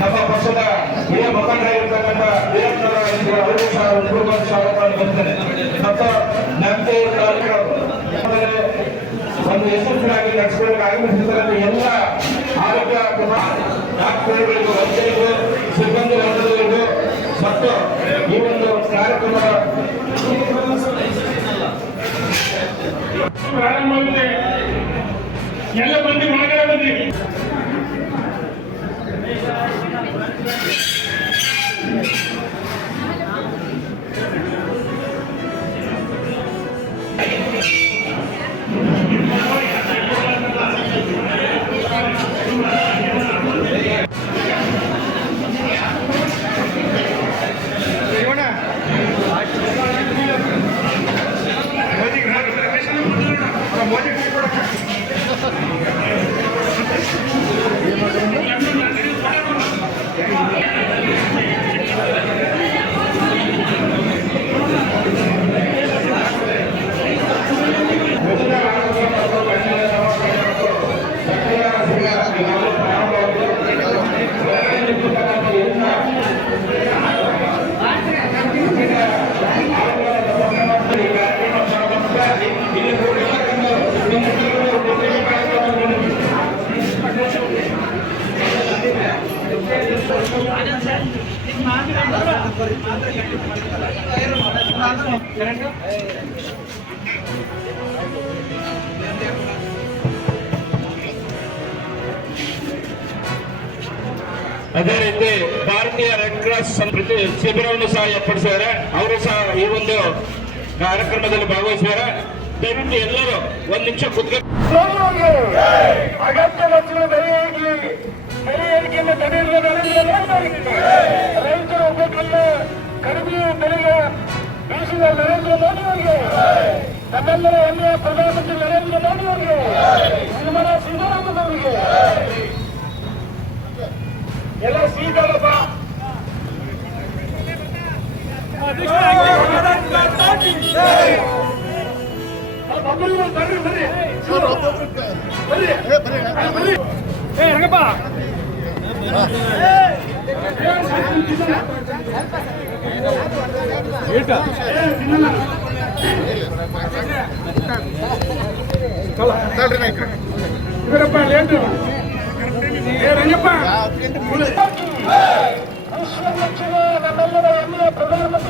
ನಮ್ಮ ಪಕ್ಷದ ಹಿರಿಯ ಮುಖಂಡರಾಗಿರ್ತಕ್ಕಂಥ ಅವರು ಸಹ ಒಂದು ಸ್ವಾಗತವನ್ನು ಬರ್ತೇನೆ ಮತ್ತು ನಮಗೆ ಒಂದು ಯಶಸ್ವಿಯಾಗಿ ನಡೆಸಿಕೊಳ್ಳಲು ಆಗಮಿಸಿದ ಎಲ್ಲ ಆರೋಗ್ಯ ಡಾಕ್ಟರ್ಗಳಿಗೂ ವೈದ್ಯರಿಗೂ ಸಿಬ್ಬಂದಿ ವರ್ಗದವರಿಗೂ ಮತ್ತು ಈ ಒಂದು ಕಾರ್ಯಕ್ರಮದ ಪ್ರಾರಂಭವಾಗಿದೆ. ಎಲ್ಲ ಮಂದಿ ಮಾತಾಡ ಬಂದಿ ಅದೇ ರೀತಿ ಭಾರತೀಯ ರೆಡ್ ಕ್ರಾಸ್ ಶಿಬಿರವನ್ನು ಸಹ ಏರ್ಪಡಿಸಿದ್ದಾರೆ. ಅವರು ಸಹ ಈ ಒಂದು ಕಾರ್ಯಕ್ರಮದಲ್ಲಿ ಭಾಗವಹಿಸಿದ್ದಾರೆ. ದಯವಿಟ್ಟು ಎಲ್ಲರೂ ಒಂದು ನಿಮಿಷ ಅಗತ್ಯ ವಸ್ತುಗಳ ಬೆಲೆ ಏರಿಕೆಯನ್ನು ತಡೆಯುವ ರೈತರ ಉಪಕರಣ ಕಡಿಮೆ ಬೆಲೆಗೆ ಬೀಸಿದ ನರೇಂದ್ರ ಮೋದಿ ಅವರಿಗೆ, ನಮ್ಮೆಲ್ಲರ ಹೆಮ್ಮೆಯ ಪ್ರಧಾನಮಂತ್ರಿ ನರೇಂದ್ರ ಮೋದಿ ಅವರಿಗೆ, ನಿರ್ಮಲಾ ಸೀತಾರಾಮನ್ ಅವರಿಗೆ ಎಲ್ಲ ಸೀತಾರಪ್ಪ ರಂಗಪ್ಪ ಇವರಪ್ಪ ಲೇಟು ರಂಗಪ್ಪ ವಿಶ್ವ ನಮ್ಮೆಲ್ಲರ ಹೆಮ್ಮೆಯ ಪ್ರಧಾನಮಂತ್ರಿ